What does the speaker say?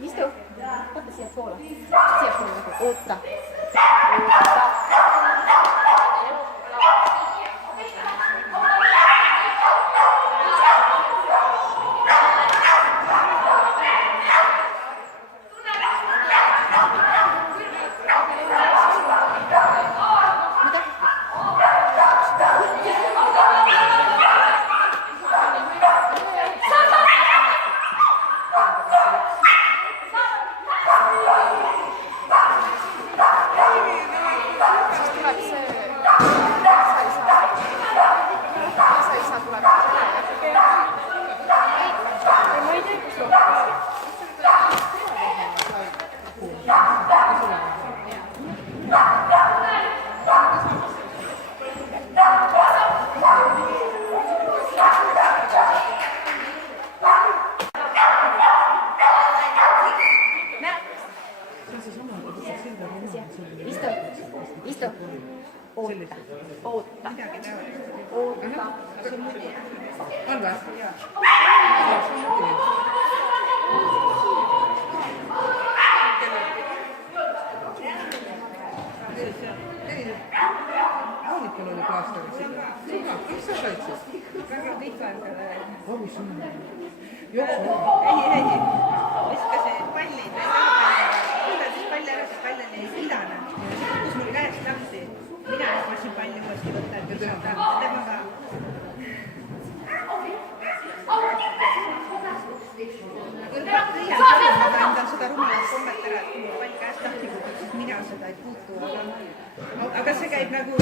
Istu. Vaata siia poole. Siia poole. Oota. Istu. Oota. Oota. Oota. On või? Moonikal oli klaastriga seda. Sõbrad, kes sa said siis? Väga pikalt. Kogu sõnum. Jooksu. Ei. Viskasin pallid. Kuulasin palli ära, sest pall oli idane. Kus mul käest lahti. Mina lasin palli uuesti võtta. Ja tema ka. Ma andan seda rumalat kommet ära, et kui mul pall käest lahti kukuks, siis mina seda ei puutu. Aga see käib nagu